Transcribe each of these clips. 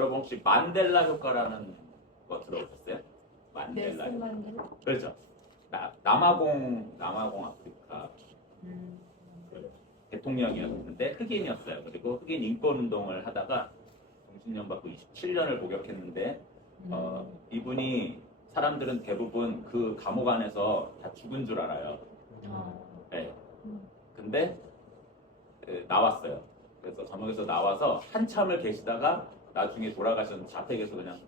여러분 혹시 만델라 효과라는 거 들어보셨어요? 만델라 효과. 그렇죠. 남아공 아프리카 그 대통령이었는데 흑인이었어요. 그리고 흑인 인권 운동을 하다가 정신력 받고 27년을 복역했는데 이분이 사람들은 대부분 그 감옥 안에서 다 죽은 줄 알아요. 네. 근데 나왔어요. 그래서 감옥에서 나와서 한참을 계시다가 나중에 자택에서 그냥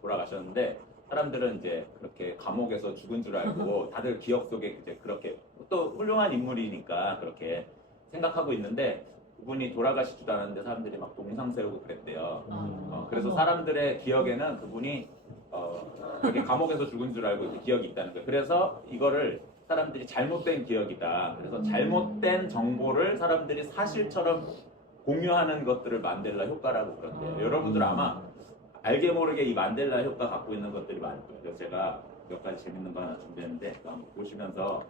돌아가셨는데 사람들은 이제 그렇게 감옥에서 죽은 줄 알고 다들 기억 속에 이제 그렇게 또 훌륭한 인물이니까 그렇게 생각하고 있는데 그분이 돌아가시지도 않았는데 사람들이 막 동상 세우고 그랬대요. 그래서 사람들의 기억에는 그분이 그렇게 감옥에서 죽은 줄 알고 이렇게 기억이 있다는 거예요. 그래서 이거를 사람들이 잘못된 기억이다. 그래서 잘못된 정보를 사람들이 사실처럼 공유하는 것들을 만델라 효과라고 그런대요. 여러분들 아마 알게 모르게 이 만델라 효과 갖고 있는 것들이 많을 거예요. 그래서 제가 몇 가지 재밌는 거 하나 준비했는데 한번 보시면서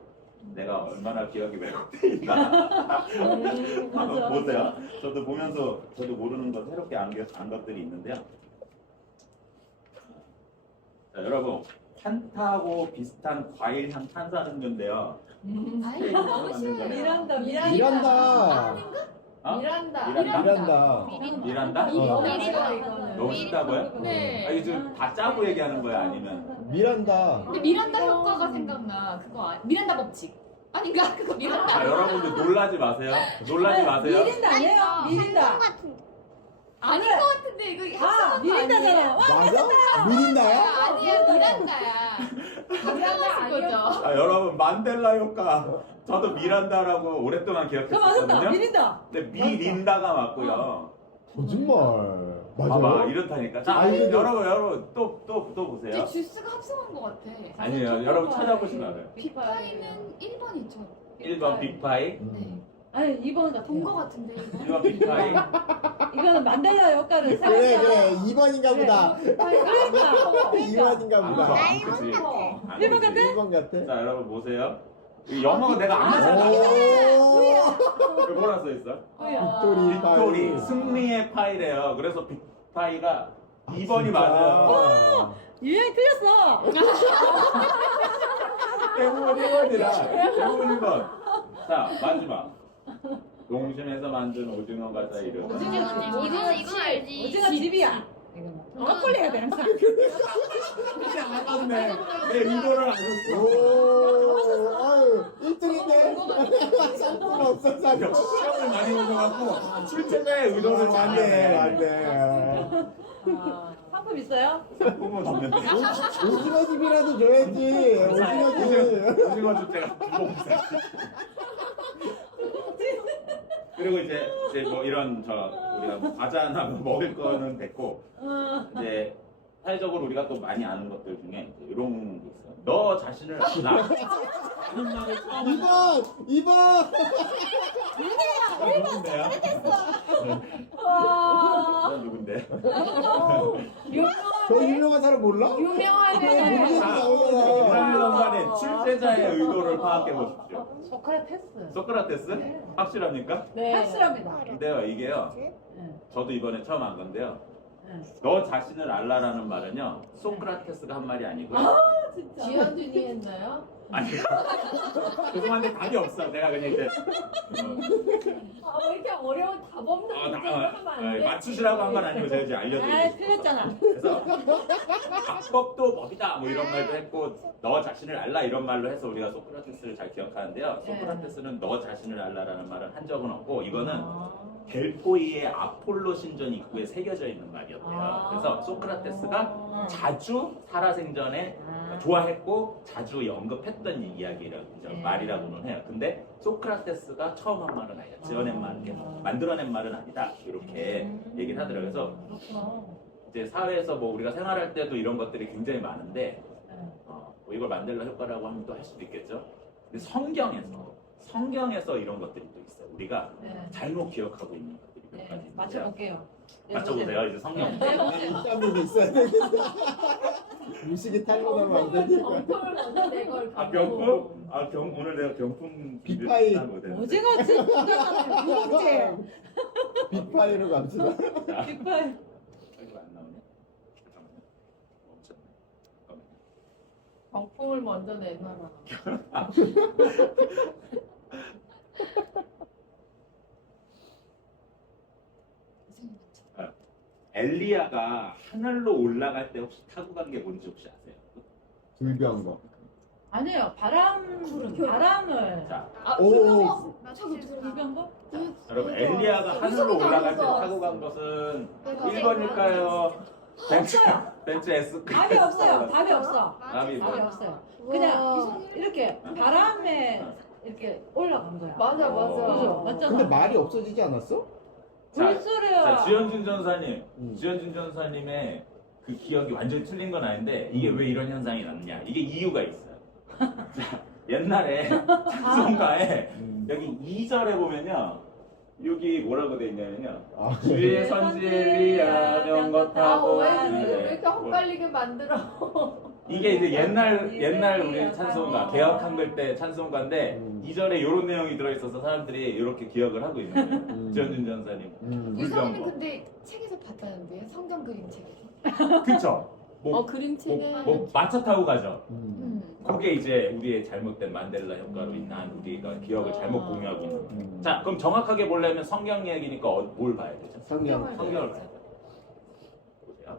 내가 얼마나 기억이 왜곡되니까 한번 보세요. 저도 보면서 저도 모르는 거 새롭게 안 것들이 있는데요. 자, 여러분 판타하고 비슷한 과일향 탄산음료인데요. 미란다. 어? 미란다. 미란다? 너무 쉽다고요? 네. 이게 지금 다 짜고 얘기하는 거야 아니면? 미란다. 근데 미란다 효과가 생각나. 미란다 법칙. 아닌가? 그거 미란다. 여러분들 놀라지 마세요. 놀라지 마세요. 미린다 아니에요? 미린다. 아닌 것 같은데 이거 합성한 거 미린다잖아. 아니에요? 맞아? 미린다야? 아니야 미란다야. 합성하신 거죠. 여러분 만델라 효과. 저도 미란다라고 오랫동안 그거 맞았다. 기억했었거든요. 미린다. 근데 미린다가 맞고요. 거짓말. 봐봐 맞아요? 이렇다니까. 자 아니, 근데- 여러분 또 보세요. 제 주스가 합성한 것 같아. 아니에요. 여러분 찾아보시면 알아요. 빅파이는 1번이죠. 1번 빅파이, 음. 아니 2번 같아. 본 거 같은데 이거. 2번 빅파이. 이거는 만델라 효과를 그래 살짝. 그래 2번인가 보다. 그러니까. 2번인가 안 보다. 그치? 안 일본 그치? 같아? 1번 같아. 자 여러분 보세요. 이 영어가 내가 안 맞았어. 오. 뭐라 써 있어? 빅토리 빅토리 파이. 승리의 파이래요. 그래서 빅파이가 2번이 맞아요. 유행 틀렸어. 대부분 1번이라. 대부분 1번. 자 마지막. 농심에서 만든 오징어 과자 이름. 이건 알지. 오징어 집이야. 거꾸로 해야 돼 항상. 안 맞네. 내 의도를 안 했어. 오. 아유 1등인데. 상품 없어 상품. 역시 시험을 많이 보셔갖고 출제자의 의도를 잘 맞네 아네. 맞네. 상품 있어요? 상품은 없는데. 오징어 집이라도 줘야지. 오징어 집. 오징어 주제가 주봉사. 그리고 이제 뭐 이런 우리가 뭐 과자나 뭐 먹을 거는 됐고 이제 사회적으로 우리가 또 많이 아는 것들 중에 이제 이런 게 있어요. 너 자신을 나. 2번 2번. 누군데요? 와. 누군데? 저 유명한 사람 몰라? 유명하네. 문제도 나오잖아. 이런 간에 출제자의 의도를 파악해 보십시오. 소크라테스. 소크라테스? 확실합니까? 네. 확실합니다. 근데요 이게요. 저도 이번에 처음 안 건데요. 너 자신을 알라라는 말은요 소크라테스가 한 말이 아니고요. 지현준이 했나요? 아니 죄송한데 답이 없어. 내가 그냥 이제 왜 이렇게 어려운 답 없는 문제 하면 안 돼? 맞추시라고 한 건 아니고 제가 이제 아 알려드리고 틀렸잖아. 그래서 악법도 법이다 뭐 이런 말도 했고 너 자신을 알라 이런 말로 해서 우리가 소크라테스를 잘 기억하는데요. 소크라테스는 너 자신을 알라라는 말은 한 적은 없고 이거는 델포이의 아폴로 신전 입구에 새겨져 있는 말이었대요. 그래서 소크라테스가 자주 살아생전에 좋아했고 자주 언급했던 말이라고는 해요. 근데 소크라테스가 처음 한 말은 아니야. 지어낸 말은 만들어낸 말은 아니다. 이렇게 얘기를 하더라고요. 그래서 이제 사회에서 뭐 우리가 생활할 때도 이런 것들이 굉장히 많은데 뭐 이걸 만델라 효과라고 하면 또 할 수도 있겠죠. 근데 성경에서 이런 것들이 또 있어요. 우리가 잘못 기억하고 있는 것들이 몇 가지 있는데요. 맞춰볼게요. 맞춰보세요. 이제 성경. 일단은 있어야 되겠다. 무식이 탈모나면 안 되니까. 병포를 먼저 내걸. 병품? 오늘 내가 병품 빅파이. 오징어 집 부자잖아요. 누룽지. 빅파이로 갑시다. 자, 빅파이. 이거 안 나오네. 병풍을 먼저 내놔라. 엘리야가 하늘로 올라갈 때 혹시 타고 간 게 뭔지 혹시 아세요? 불병거. 아니에요. 바람을. 자, 아, 오. 불병거. 불병거? 여러분 엘리야가 하늘로 올라갈 때 타고 간 것은 1번일까요? 벤츠 S 답이 없어요. 답이 없어. 답이 답이 뭐? 없어요. 그냥 이렇게 바람에 이렇게 올라간 거야. 맞아, 어. 그죠? 맞아. 맞잖아. 근데 말이 없어지지 않았어? 자, 불소리야. 지현준 전사님, 음. 지현준 전사님의 그 기억이 완전히 틀린 건 아닌데 이게 왜 이런 현상이 났냐? 이게 이유가 있어요. 자, 옛날에 찬송가에 여기 2절에 보면요, 여기 뭐라고 돼 있냐면요, 아, 주의 선지 엘리야 명거 아, 타고 왜 왔는데. 이렇게 헛갈리게 만들어? 이게 이제 옛날 우리 찬송가 개혁 한글 때 찬송가인데 2절에 이런 내용이 들어있어서 사람들이 이렇게 기억을 하고 있는 거예요. 지현준 전사님. 이사님은 불병거. 근데 책에서 봤다는데요? 성경 그림책에서? 그쵸? 뭐, 그림책에. 뭐 마차 타고 가죠. 그게 음. 이제 우리의 잘못된 만델라 효과로 인한 우리가 기억을 잘못 공유하고 있는 거예요. 음. 자, 그럼 정확하게 보려면 성경 얘기니까 뭘 봐야 되죠? 성경. 성경을 봐야 돼요. 보세요.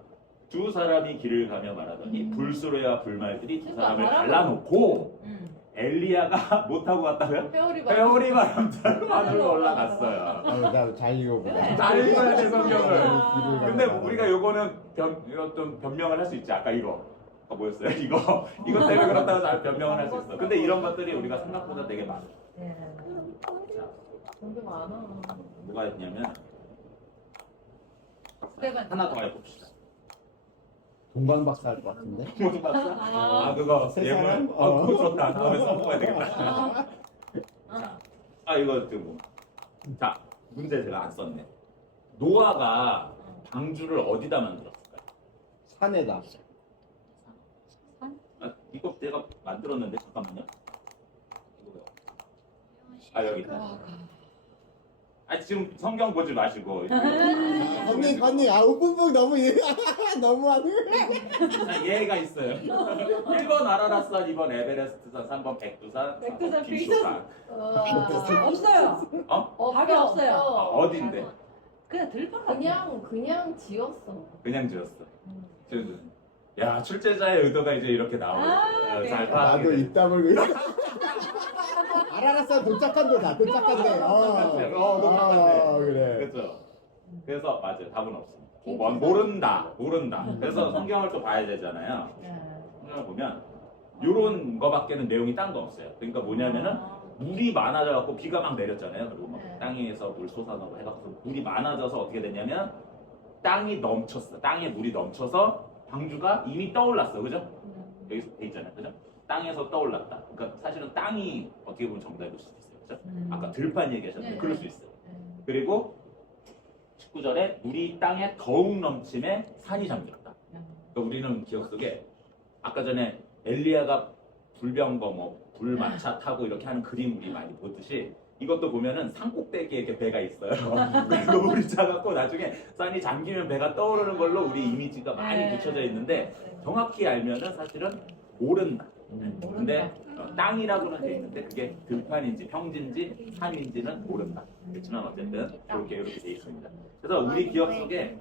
두 사람이 길을 가며 말하더니 불수레와 불말들이 두 사람을 갈라놓고 엘리야가 못 타고 갔다고요? 회오리 바람처럼 하늘로 올라갔어요. 나잘 읽어보자. 잘 읽어야 돼 성경을. 길을 근데 가다가. 우리가 요거는 이거 좀 변명을 할 수 있지. 아까 이거 뭐였어요? 이거 때문에 그렇다고 잘 변명을 할 수 있어. 근데 이런 것들이 우리가 생각보다 되게 많아. 자, 되게 많아. 뭐가 있냐면 스테반. 하나 더 해봅시다. 동방박사 할 것 같은데? 무슨 박사? 아 그거 세 예물. 사람? 그거 좋다. 다음에 써먹어야 되겠다. 이거 좀. 자 문제 제가 안 썼네. 노아가 방주를 어디다 만들었을까요? 산에다. 이거 내가 만들었는데 잠깐만요. 이거요. 여기 있다. 지금 성경 보지 마시고. 언니, 우pun풍 너무 너무하네. 자, 얘가 있어요. 1번 아라라산, 2번 에베레스트산, 3번 백두산, 4번 빙수산. 없어요. 답이 없어요. 어딘데? 그냥 들판 같아. 그냥 지었어. 그냥 지었어. 야, 출제자의 의도가 이제 이렇게 나오네. 잘 파악이 나도 돼. 입 다물고 있어. 아라라산 도착한데 다 도착한데. 그래. 그렇죠. 그래서 맞아요. 답은 없습니다. 모른다. 그래서 성경을 또 봐야 되잖아요. 성경을 보면 요런 거밖에는 내용이 딴 거 없어요. 그러니까 뭐냐면은 물이 많아져갖고 비가 막 내렸잖아요. 그리고 막 땅에서 물 솟아나고 해갖고 물이 많아져서 어떻게 됐냐면 땅이 넘쳤어. 땅에 물이 넘쳐서 방주가 이미 떠올랐어. 그죠? 여기서 돼 있잖아요. 그죠? 땅에서 떠올랐다. 그러니까 사실은 땅이 어떻게 보면 정답일 수도 있어요. 그죠? 아까 들판 얘기하셨는데 네. 그럴 수 있어요. 그리고 19절에 물이 땅에 더욱 넘침에 산이 잠겼다. 그러니까 우리는 기억 속에 아까 전에 엘리야가 불병거 불마차 타고 이렇게 하는 그림 우리 많이 보듯이 이것도 보면은 산 꼭대기에 이렇게 배가 있어요. 그리고 물이 차갖고 나중에 산이 잠기면 배가 떠오르는 걸로 우리 이미지가 많이 붙여져 있는데 정확히 알면은 사실은 모른다. 근데 땅이라고는 돼 있는데 그게 들판인지 평지인지 산인지는 모른다. 그렇지만 어쨌든 이렇게 돼 있습니다. 그래서 우리 기억 속에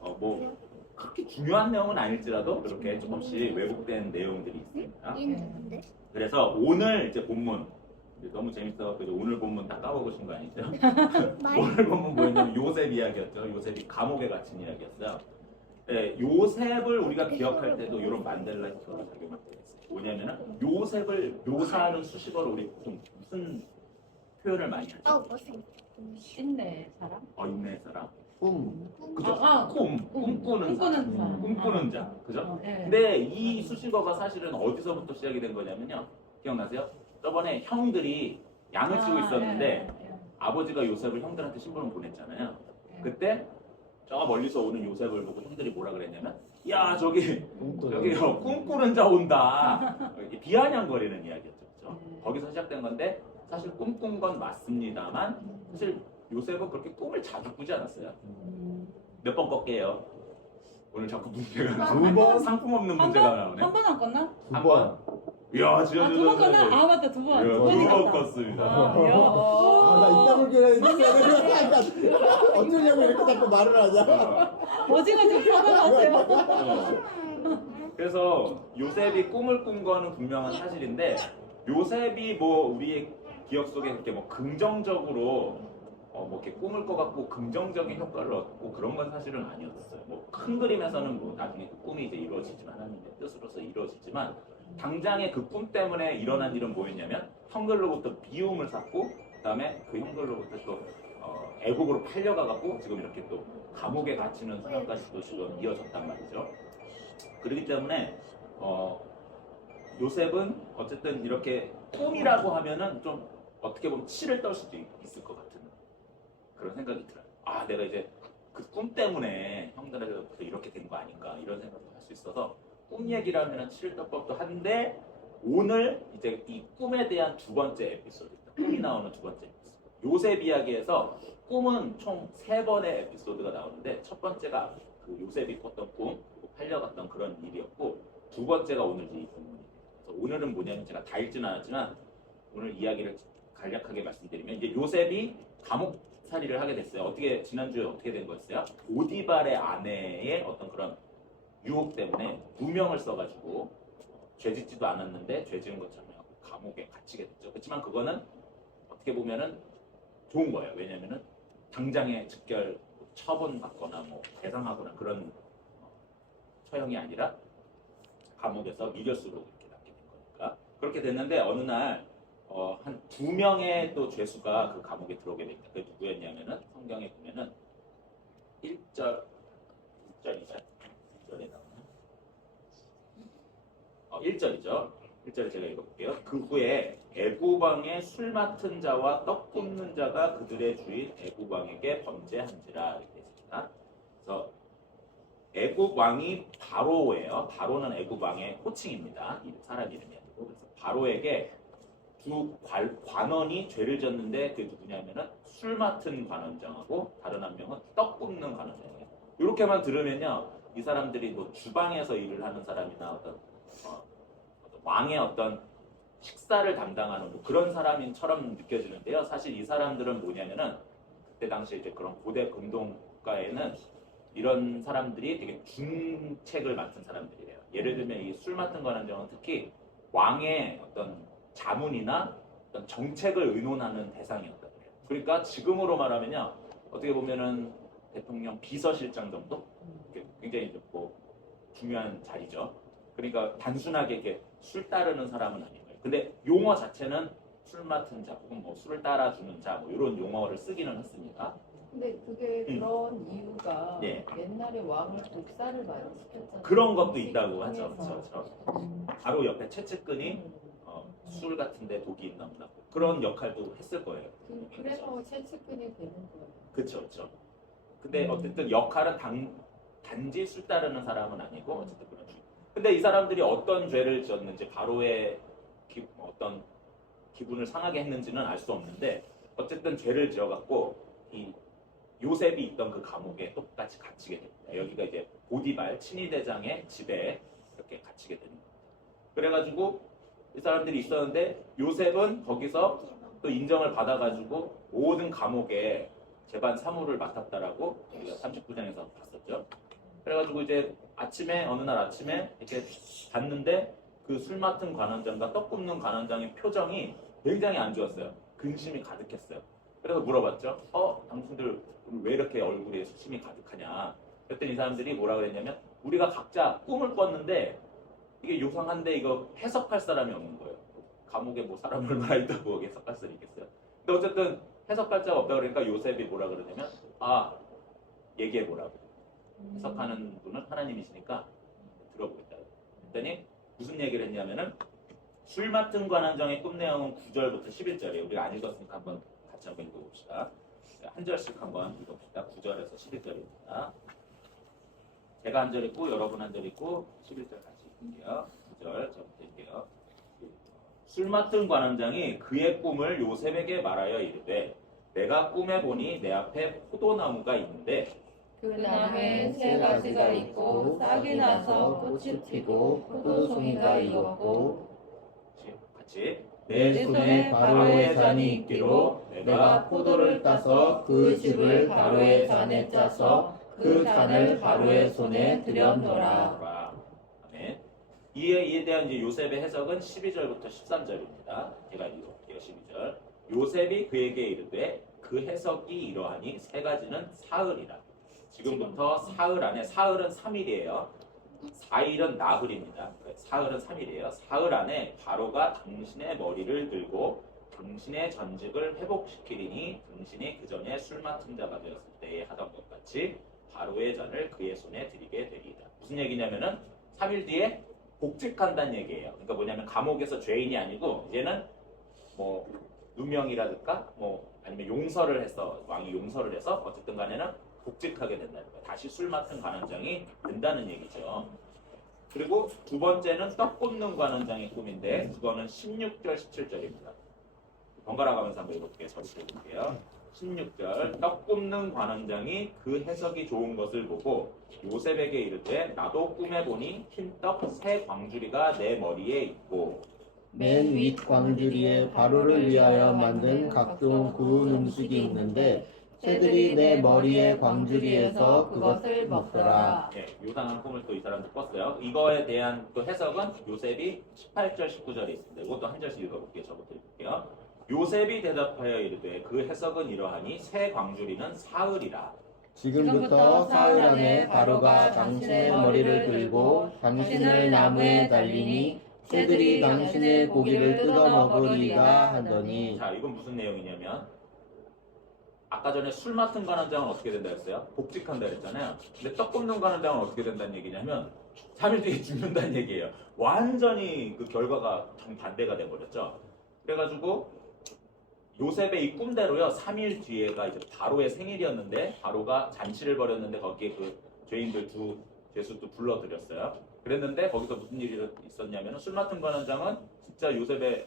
뭐 그렇게 중요한 내용은 아닐지라도 그렇게 조금씩 왜곡된 내용들이 있습니다. 그래서 오늘 이제 본문 너무 재밌어서 오늘 본문 다 까먹으신 거 아니죠? 오늘 본문 뭐였냐면 요셉 이야기였죠. 요셉이 감옥에 갇힌 이야기였어요. 네, 요셉을 우리가 기억할 때도 이런 만델라 효과가 작용할 때가 있어요. 뭐냐면은 요셉을 묘사하는 수식어로 우리 보통 무슨 표현을 많이 하죠? 인내 사람? 인내의 사람. 그죠? 꿈꾸는 사람. 꿈꾸는 자. 그죠? 근데 이 수식어가 사실은 어디서부터 시작이 된 거냐면요. 기억나세요? 저번에 형들이 양을 치고 있었는데 아버지가 요셉을 형들한테 심부름 보냈잖아요. 그때 저 멀리서 오는 요셉을 보고 형들이 뭐라 그랬냐면 야 저기 꿈꾸는 자 온다. 비아냥거리는 이야기였죠. 그렇죠? 거기서 시작된 건데 사실 꿈꾼 건 맞습니다만 사실 요셉은 그렇게 꿈을 자주 꾸지 않았어요. 몇 번 꺾게요. 오늘 자꾸 문제가 두 번? 상품 없는 한 문제가 번? 나오네. 한 번 안 껐나? 한 번? 이야, 지금 두 번 껐나? 아 맞다 두 번. 두 번이 두번 갔다. 껐습니다. 나 이따 볼게 어쩌냐고 이렇게 자꾸 말을 하냐. 오징어 좀 사달라세요. 그래서 요셉이 꿈을 꾼 거는 분명한 사실인데 요셉이 뭐 우리의 기억 속에 그렇게 뭐 긍정적으로 뭐 이렇게 꿈을 꿔갖고 긍정적인 효과를 얻고 그런 건 사실은 아니었어요. 뭐 큰 그림에서는 뭐 나중에 그 꿈이 이제 이루어지지만 하나님의 뜻으로서 이루어지지만 당장의 그 꿈 때문에 일어난 일은 뭐였냐면 형들로부터 미움을 샀고 그다음에 그 형들로부터 또 애국으로 팔려가갖고 지금 이렇게 또 감옥에 갇히는 상황까지 또 지금 이어졌단 말이죠. 그렇기 때문에 요셉은 어쨌든 이렇게 꿈이라고 하면은 좀 어떻게 보면 치를 떨 수도 있을 것 같은 그런 생각이 들어요. 아, 내가 이제 그 꿈 때문에 형들한테부터 이렇게 된 거 아닌가 이런 생각도 할 수 있어서 꿈 얘기를 하면 치를 떨 법도 한데 오늘 이제 이 꿈에 대한 두 번째 에피소드입니다. 꿈이 나오는 두 번째 에피소드. 요셉 이야기에서 꿈은 총 3번의 에피소드가 나오는데 첫 번째가 그 요셉이 꿨던 꿈 그리고 팔려갔던 그런 일이었고 두 번째가 오늘 이 본문입니다. 그래서 오늘은 뭐냐면 제가 다 읽지는 않았지만 오늘 이야기를 간략하게 말씀드리면 이제 요셉이 감옥살이를 하게 됐어요. 어떻게 지난주에 어떻게 된 거였어요? 보디발의 아내의 어떤 그런 유혹 때문에 누명을 써가지고 죄 짓지도 않았는데 죄 지은 것처럼 감옥에 갇히게 됐죠. 그렇지만 그거는 어떻게 보면은 좋은 거예요. 왜냐면은 당장의 즉결 처분받거나 뭐 배상하거나 그런 처형이 아니라 감옥에서 미결수로 이렇게 낫게 된 거니까 그렇게 됐는데 어느 날 한 2명의 또 죄수가 그 감옥에 들어오게 됩니다. 그게 누구였냐면은 성경에 보면은 1절이죠. 1절에 나오는 1절이죠. 1절에 제가 읽어볼게요. 그 후에 애굽 왕의 술 맡은 자와 떡 굽는 자가 그들의 주인 애굽 왕에게 범죄한지라 이렇게 있습니다. 그래서 애굽 왕이 바로예요. 바로는 애굽 왕의 호칭입니다. 사람 이름이 아니고 그래서 바로에게 두 관원이 죄를 졌는데 그게 누구냐면은 술 맡은 관원장하고 다른 한 명은 떡 굽는 관원장이에요. 이렇게만 들으면요, 이 사람들이 뭐 주방에서 일을 하는 사람이나 어떤 왕의 어떤 식사를 담당하는 뭐 그런 사람인처럼 느껴지는데요. 사실 이 사람들은 뭐냐면은 그때 당시에 이제 그런 고대 금동가에는 이런 사람들이 되게 중책을 맡은 사람들이래요. 예를 들면 이 술 맡은 관원장은 특히 왕의 어떤 자문이나 어떤 정책을 의논하는 대상이었다 그래요. 그러니까 지금으로 말하면요, 어떻게 보면은 대통령 비서실장 정도 굉장히 뭐 중요한 자리죠. 그러니까 단순하게 이렇게 술 따르는 사람은 아닌 거예요. 근데 용어 자체는 술 맡은 자 혹은 뭐 술을 따라주는 자 뭐 이런 용어를 쓰기는 했습니다. 근데 그게 그런 이유가 네. 옛날에 왕을 독사를 많이 시켰잖아요. 그런 것도 있다고 하죠. 통해서. 그렇죠. 바로 옆에 채찍끈이 술 같은데 독이 있나 보다 그런 역할도 했을 거예요. 그래서 채찍끈이 되는 거예요. 그렇죠, 그렇죠. 근데 어쨌든 역할은 단지 술 따르는 사람은 아니고 어쨌든 그런. 근데 이 사람들이 어떤 죄를 지었는지 바로의 어떤 기분을 상하게 했는지는 알 수 없는데 어쨌든 죄를 지어갖고 이 요셉이 있던 그 감옥에 똑같이 갇히게 됩니다. 여기가 이제 보디발 친위대장의 집에 이렇게 갇히게 되는 겁니다. 그래가지고 이 사람들이 있었는데 요셉은 거기서 또 인정을 받아가지고 모든 감옥에 재반 사무를 맡았다라고 우리가 39장에서 봤었죠. 그래가지고 이제 어느 날 아침에 이렇게 봤는데 그 술 맡은 관원장과 떡 굽는 관원장의 표정이 굉장히 안 좋았어요. 근심이 가득했어요. 그래서 물어봤죠. 당신들 왜 이렇게 얼굴에 수심이 가득하냐. 그랬더니 이 사람들이 뭐라 그랬냐면 우리가 각자 꿈을 꿨는데 이게 요상한데 이거 해석할 사람이 없는 거예요. 감옥에 뭐 사람 얼마나 있다고 해석할 사람이 있겠어요. 근데 어쨌든 해석할 자가 없다 그러니까 요셉이 뭐라 그러냐면 얘기해보라고. 해석하는 분은 하나님이시니까 들어보겠다. 그랬더니 무슨 얘기를 했냐면은 술 맡은 관원장의 꿈 내용은 9절부터 11절이에요. 우리가 안 읽었으니까 한번 같이 한번 읽어봅시다. 한 절씩 한번 읽어봅시다. 9절에서 11절입니다. 제가 한 절 읽고 여러분 한 절 읽고 11절 같이 읽을게요. 9절 저부터 읽게요. 술 맡은 관원장이 그의 꿈을 요셉에게 말하여 이르되 내가 꿈에 보니 내 앞에 포도나무가 있는데 그 나무에 세 가지가 있고 싹이 나서 꽃이 피고 포도송이가 익었고 같이 내 손에 바로의 잔이 있기로 내가 포도를 따서 그 즙을 바로의 잔에 짜서 그 잔을 바로의 손에 들였노라. 아멘. 이에 대한 이제 요셉의 해석은 12절부터 13절입니다. 제가 읽어볼게요. 12절. 요셉이 그에게 이르되 그 해석이 이러하니 세 가지는 사흘이라. 지금부터 사흘 안에, 사흘은 3일이에요. 4일은 나흘입니다. 사흘은 3일이에요. 사흘 안에 바로가 당신의 머리를 들고 당신의 전직을 회복시키리니 당신이 그 전에 술 맡은 자가 되었을 때에 하던 것 같이 바로의 잔을 그의 손에 드리게 되리이다. 무슨 얘기냐면은 3일 뒤에 복직한다는 얘기예요. 그러니까 뭐냐면 감옥에서 죄인이 아니고 이제는 뭐 누명이라든가 뭐 아니면 용서를 해서 왕이 용서를 해서 어쨌든 간에는 복직하게 된다는 거예요. 다시 술 맡은 관원장이 된다는 얘기죠. 그리고 두 번째는 떡 굽는 관원장의 꿈인데 그거는 16절 17절입니다. 번갈아 가면서 한번 읽어볼게요. 저부터 읽을게요. 16절 떡 굽는 관원장이 그 해석이 좋은 것을 보고 요셉에게 이르되 나도 꿈에 보니 흰떡 새 광주리가 내 머리에 있고 맨 윗 광주리에 바로를 위하여 만든 각종 구운 음식이 있는데 새들이 내 머리의 광주리에서 그것을 먹더라. 네, 요상한 꿈을 또 이 사람도 꿨어요. 이거에 대한 또 해석은 요셉이 18절 19절에 있습니다. 이것도 한 절씩 읽어볼게요. 저부터 읽을게요. 요셉이 대답하여 이르되 그 해석은 이러하니 새 광주리는 사흘이라. 지금부터 사흘 안에 바로가 당신의 머리를 들고 당신을 나무에 달리니 새들이 당신의 고기를 뜯어 먹으리라 하더니. 자, 이건 무슨 내용이냐면 아까 전에 술 맡은 관원장은 어떻게 된다 했어요? 복직한다 했잖아요. 근데 떡 굽는 관원장은 어떻게 된다는 얘기냐면 3일 뒤에 죽는다는 얘기예요. 완전히 그 결과가 정반대가 돼버렸죠. 그래가지고 요셉의 이 꿈대로요. 3일 뒤에가 이제 바로의 생일이었는데 바로가 잔치를 벌였는데 거기에 그 죄인들 두 죄수도 불러들였어요. 그랬는데 거기서 무슨 일이 있었냐면 술 맡은 관원장은 진짜 요셉의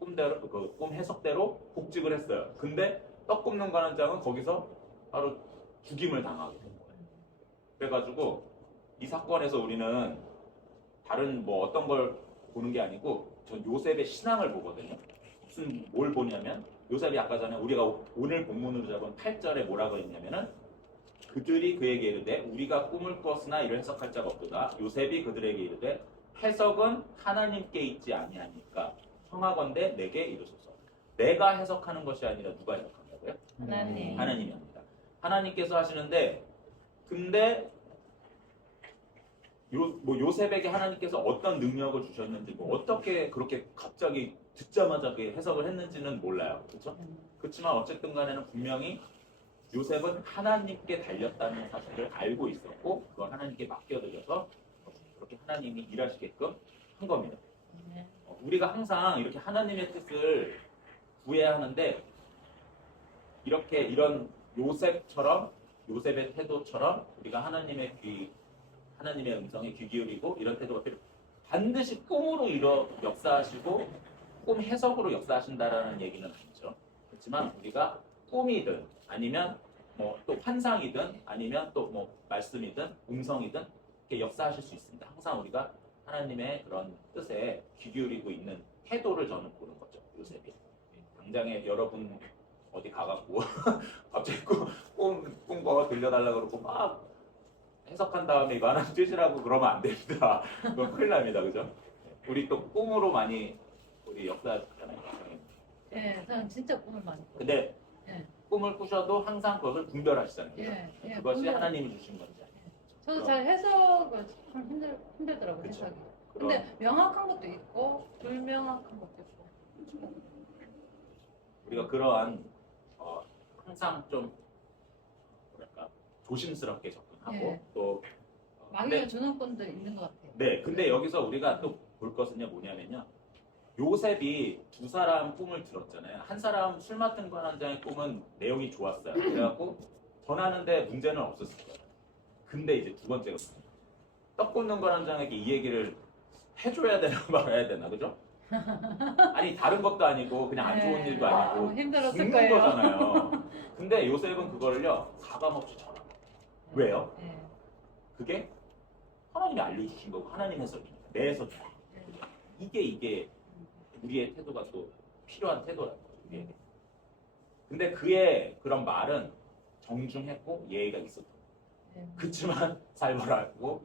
꿈대로 그 꿈 해석대로 복직을 했어요. 근데 떡 굽는 관원장은 거기서 바로 죽임을 당하게 된 거예요. 그래가지고 이 사건에서 우리는 다른 뭐 어떤 걸 보는 게 아니고 전 요셉의 신앙을 보거든요. 무슨 뭘 보냐면 요셉이 아까 전에 우리가 오늘 본문으로 잡은 8절에 뭐라고 했냐면은 그들이 그에게 이르되 우리가 꿈을 꿨으나 이를 해석할 자가 없도다. 요셉이 그들에게 이르되 해석은 하나님께 있지 아니하니까 청하건대 내게 이르소서. 내가 해석하는 것이 아니라 누가 해석한다고요? 하나님. 하나님이 합니다. 하나님께서 하시는데 근데 요셉에게 하나님께서 어떤 능력을 주셨는지 뭐 어떻게 그렇게 갑자기 듣자마자 해석을 했는지는 몰라요. 그렇죠? 그렇지만 어쨌든 간에는 분명히 요셉은 하나님께 달렸다는 사실을 알고 있었고 그걸 하나님께 맡겨드려서 그렇게 하나님이 일하시게끔 한 겁니다. 우리가 항상 이렇게 하나님의 뜻을 구해야 하는데 이렇게 이런 요셉처럼 요셉의 태도처럼 우리가 하나님의 음성에 귀 기울이고 이런 태도가 필요. 반드시 꿈으로 역사하시고 꿈 해석으로 역사하신다라는 얘기는 아니죠. 그렇지만 우리가 꿈이든 아니면 뭐 또 환상이든 아니면 또 뭐 말씀이든 음성이든 이렇게 역사하실 수 있습니다. 항상 우리가 하나님의 그런 뜻에 귀 기울이고 있는 태도를 저는 보는 거죠. 요셉이. 당장에 여러분 어디 가갖고 갑자기 꿈거 들려달라고 그러고 막 해석한 다음에 이거 하나 찌시라고 그러면 안 됩니다. 그건 큰일 납니다. 그죠? 우리 또 꿈으로 많이 우리 역사하잖아요. 예, 저는 진짜 꿈을 많이 꿔요. 근데 예. 꿈을 꾸셔도 항상 그것을 분별하시잖아요. 그죠? 예, 그것이 꿈을- 하나님이 주신 건지 아니에요. 저도 잘 해석을 참 힘들더라고요. 그쵸. 해석이. 그럼 근데 명확한 것도 있고 불명확한 것도 있고. 우리가 그러한 항상 좀 뭐랄까 조심스럽게 접근하고 예. 또 마귀가 주는 건도 있는 것 같아요. 네, 근데 여기서 우리가 또 볼 것은요 뭐냐면요. 요셉이 두 사람 꿈을 들었잖아요. 한 사람 술 맡은 관원장의 꿈은 내용이 좋았어요. 그래갖고 전하는데 문제는 없었을 거예요. 근데 이제 두 번째가 떡 굽는 관원장에게 이 얘기를 해줘야 되나 말아야 되나, 그죠? 아니 다른 것도 아니고 그냥 안 좋은 일도 아니고 힘들었을 죽는 거예요. 거잖아요. 근데 요셉은 그거를요 가감 없이 전합니다. 왜요? 네. 그게 하나님이 알려주신 거고 하나님 해석입니다. 내 해석이야. 그죠? 이게 우리의 태도가 또 필요한 태도라는 거죠. 우리에게. 근데 그의 그런 말은 정중했고 예의가 있었던 거예요. 네. 그렇지만 살벌하고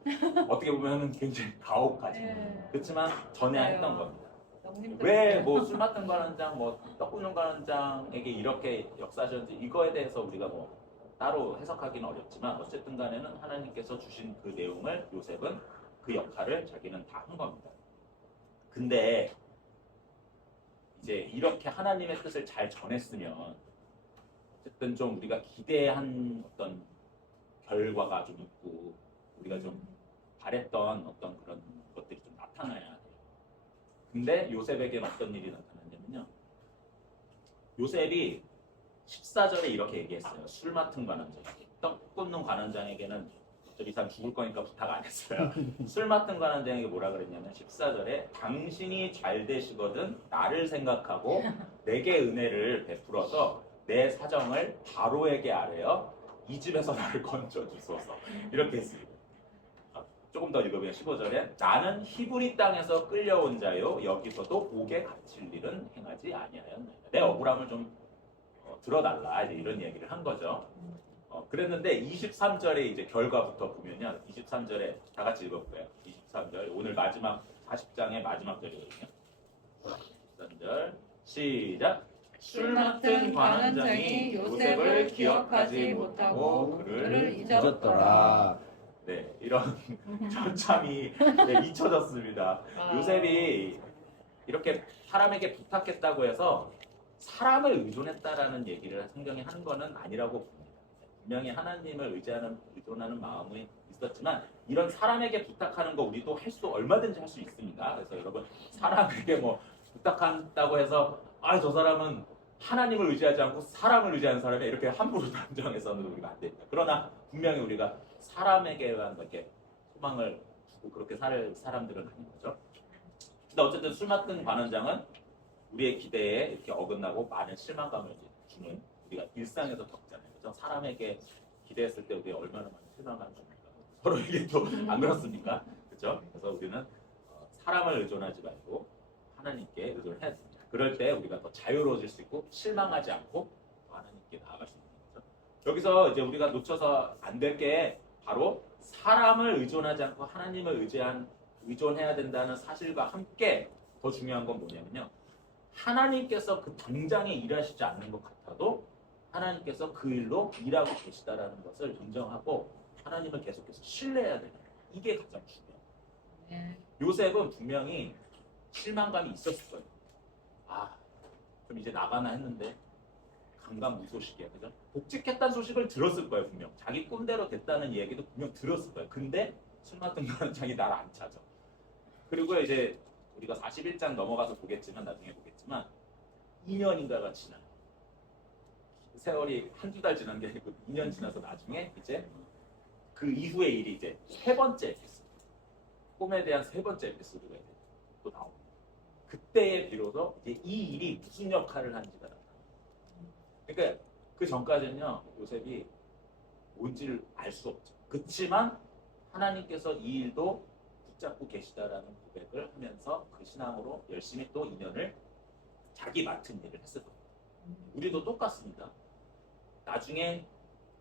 어떻게 보면 굉장히 가혹하죠. 네. 그렇지만 전해야 했던 겁니다. 영님도 왜 뭐 술 맡은 관원장, 뭐 떡 굽는 관원장에게 이렇게 역사하셨는지 이거에 대해서 우리가 뭐 따로 해석하기는 어렵지만 어쨌든 간에는 하나님께서 주신 그 내용을 요셉은 그 역할을 자기는 다 한 겁니다. 근데 이제 이렇게 하나님의 뜻을 잘 전했으면 어쨌든 좀 우리가 기대한 어떤 결과가 좀 있고 우리가 좀 바랬던 어떤 그런 것들이 좀 나타나야 돼요. 근데 요셉에게는 어떤 일이 나타났냐면요. 요셉이 14절에 이렇게 얘기했어요. 술 맡은 관원장, 떡 굽는 관원장에게는 저 이상 죽을 거니까 부탁 안 했어요. 술 맡은 관원장에게 뭐라 그랬냐면 14절에 당신이 잘 되시거든 나를 생각하고 내게 은혜를 베풀어서 내 사정을 바로에게 아뢰어 이 집에서 나를 건져 주소서 이렇게 했습니다. 조금 더 읽으면 15절에 나는 히브리 땅에서 끌려온 자요 여기서도 옥에 갇힐 일은 행하지 아니하였나이다. 내 억울함을 좀 들어달라 이제 이런 얘기를 한 거죠. 그랬는데 23절에 이제 결과부터 보면요. 23절에 다 같이 읽어볼까요? 23절 오늘 마지막 40장의 마지막 절이거든요. 23절 시작. 술 맡은 관원장이 요셉을 기억하지 못하고 그를 잊었더라. 네, 이런 처참이 네, 잊혀졌습니다. 요셉이 이렇게 사람에게 부탁했다고 해서 사람을 의존했다라는 얘기를 성경이 하는 거는 아니라고 봅니다. 분명히 하나님을 의존하는 마음이 있었지만 이런 사람에게 부탁하는 거 우리도 얼마든지 할 수 있습니다. 그래서 여러분 사람에게 뭐 부탁한다고 해서 저 사람은 하나님을 의지하지 않고 사람을 의지하는 사람이 이렇게 함부로 단정해서는 우리가 안 됩니다. 그러나 분명히 우리가 사람에게만 이렇게 소망을 두고 그렇게 살 사람들은 아닌 거죠. 근데 어쨌든 술 맡은 관원장은 우리의 기대에 이렇게 어긋나고 많은 실망감을 주는 우리가 일상에서 겪잖아요. 그죠? 사람에게 기대했을 때 우리가 얼마나 많은 실망감을 줍니까? 서로에게도 안 그렇습니까? 그렇죠? 그래서 우리는 사람을 의존하지 말고 하나님께 의존을 해야 됩니다. 그럴 때 우리가 더 자유로워질 수 있고 실망하지 않고 하나님께 나아갈 수 있는 거죠. 여기서 이제 우리가 놓쳐서 안 될 게 바로 사람을 의존하지 않고 하나님을 의존해야 된다는 사실과 함께 더 중요한 건 뭐냐면요. 하나님께서 그 당장에 일하시지 않는 것 같아도 하나님께서 그 일로 일하고 계시다라는 것을 인정하고 하나님을 계속해서 신뢰해야 되는 거예요. 이게 가장 중요해요. 네. 요셉은 분명히 실망감이 있었을 거예요. 그럼 이제 나가나 했는데 강간무소식이야, 그죠? 복직했다는 소식을 들었을 거예요, 분명. 자기 꿈대로 됐다는 얘기도 분명 들었을 거예요. 근데 술 맡은 관원장이 나를 안 찾아. 그리고 이제 우리가 41장 넘어가서 보겠지만 나중에 보겠지만 2년인가가 지나요. 세월이 한두 달 지난 게 아니고 2년 지나서 나중에 이제 그 이후의 일이 이제 세 번째 에피소드. 꿈에 대한 세 번째 에피소드가 이제 또 나옵니다. 그때에 비로소 이제 이 일이 무슨 역할을 하는지가 나타나요. 그러니까 그 전까지는요 요셉이 뭔지를 알 수 없죠. 그렇지만 하나님께서 이 일도 붙잡고 계시다라는 고백을 하면서 그 신앙으로 열심히 또 2년을 자기 맡은 일을 했을 겁니다. 우리도 똑같습니다. 나중에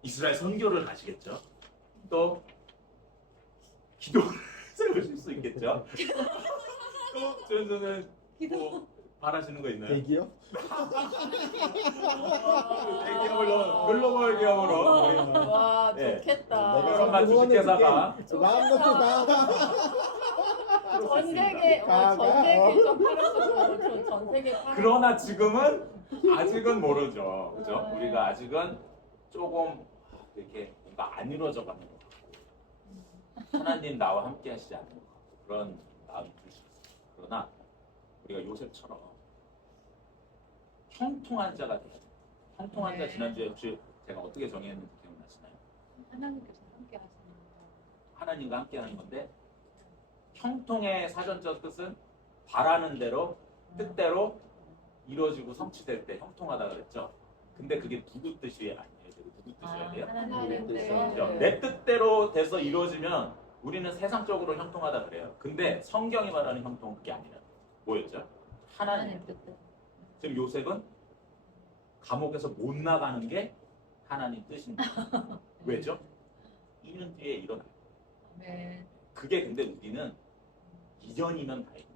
이스라엘 선교를 가시겠죠. 또 기도를 세우실 수 있겠죠. 또 저는 뭐 바라시는 거 있나요? 대기업? 대기업으로 글로벌 기업으로 와 네. 좋겠다. 내가 그런 주식회사가 마음 놓고 가. 전 세계 가가. 전 세계 좀 팔아서 전 세계 팔아. 그러나 지금은 아직은 모르죠. 그죠? 우리가 아직은 조금 이렇게 뭔가 안 이루어져 가는 것 같고 하나님 나와 함께 하시지 않는 것 같고 그런 마음이 들 수 있어요. 그러나 우리가 요셉처럼 형통한 자가 돼야 돼요. 형통한 자 지난주에 혹시 제가 어떻게 정의했는지 기억나시나요? 하나님께서 함께 하시는 하나님과 함께 하는 건데 형통의 사전적 뜻은 바라는 대로 뜻대로 이루어지고 성취될 때 형통하다 그랬죠. 근데 그게 누구 뜻이 아니에요. 누구 뜻이어야 돼요? 하나님 그죠? 뜻. 내 뜻대로 돼서 이루어지면 우리는 세상적으로 형통하다 그래요. 근데 성경이 말하는 형통은 그게 아니라 뭐였죠? 하나님 뜻. 지금 요셉은 감옥에서 못 나가는 게 하나님 뜻입니다. 왜죠? 2년 뒤에 일어나요. 네. 그게 근데 우리는 2년이면 다행이에요.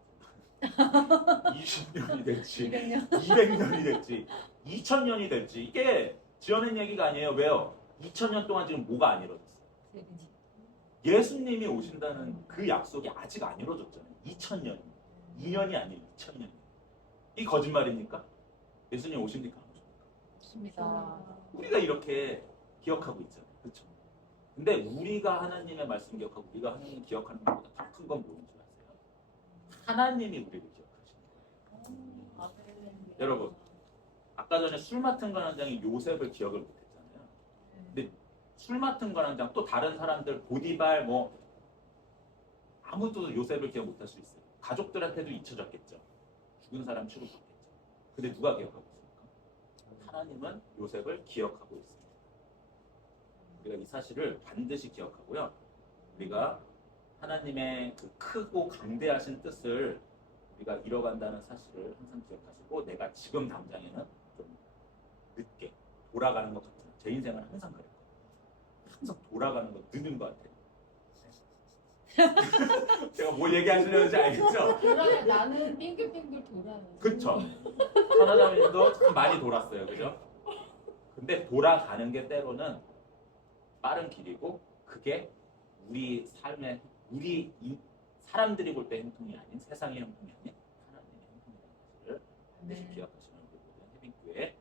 20년이 될지 200년. 200년이 될지 2000년이 될지 이게 지어낸 얘기가 아니에요. 왜요? 2000년 동안 지금 뭐가 안 이루어졌어요? 예수님이 오신다는 그 약속이 아직 안 이루어졌잖아요. 2000년 2년이 아니에요. 2000년 이 거짓말입니까? 예수님 오십니까? 안 오십니까? 좋습니다. 우리가 이렇게 기억하고 있잖아요. 그렇죠? 근데 우리가 하나님의 말씀 기억하고 우리가 하나님 기억하는 것보다 더 큰 건 뭔지 아세요? 하나님이 우리를 기억하시는 거예요. 여러분, 아까 전에 술 맡은 관원장이 요셉을 기억을 못했잖아요. 근데 술 맡은 관원장 또 다른 사람들 보디발 뭐 아무도 요셉을 기억 못할 수 있어요. 가족들한테도 잊혀졌겠죠. 죽은 사람 취급받겠죠. 근데 누가 기억하고 있습니까? 하나님은 요셉을 기억하고 있습니다. 우리가 이 사실을 반드시 기억하고요. 우리가 하나님의 그 크고 강대하신 뜻을 우리가 잃어간다는 사실을 항상 기억하시고 내가 지금 당장에는 좀 늦게 돌아가는 것 같아요. 제 인생은 항상 그랬거든요. 항상 돌아가는 거 늦은 것 같아요. 제가 뭘 얘기하시려는지 알겠죠? 돌아요. 나는 빙글빙글 돌아요. 그쵸? 선화자매님도 참 많이 돌았어요. 그죠? 근데 돌아가는 게 때로는 빠른 길이고 그게 우리 삶의 사람들이 볼 때 행통이 아닌 세상의 행통이 아닌 하나님의 행통이라는 사실을 반드시 기억하시는 우리 모든 해빙교회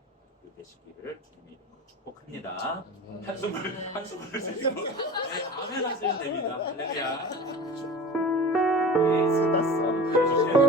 되시기를 주님의 이름으로 축복합니다. 한숨을 쉬시고 네, 아멘 하시면 됩니다. 할렐루야. 쓰다 써. 해주세요.